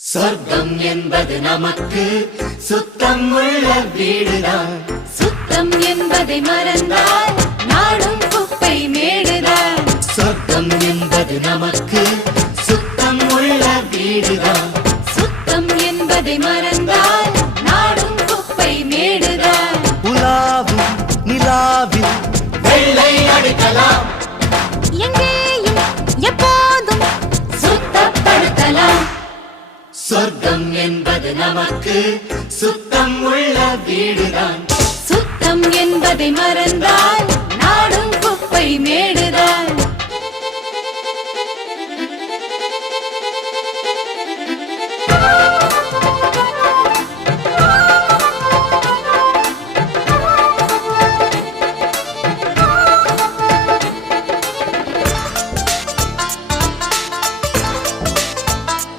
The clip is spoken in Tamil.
சொர்க்கம் என்பது நமக்கு சுத்தம் உள்ள வீடுதான். சுத்தம் என்பதை மறந்தால் நாடும் குப்பை மேடுதான். சொர்க்கம் என்பது நமக்கு சுத்தம் உள்ள வீடுதான். சுத்தம் என்பதை மறந்தால் நாடும் குப்பை மேடுதான். உலாவும் நிலாவில் வெள்ளை அடிக்கலாம். எங்கேயும் எப்போதும் சுத்தப்படுத்தலாம். சொர்க்கம் என்பது நமக்கு சுத்தம் உள்ள வீடுதான். சுத்தம் என்பதை மறந்தால் நாடும் குப்பை மேடுதான்.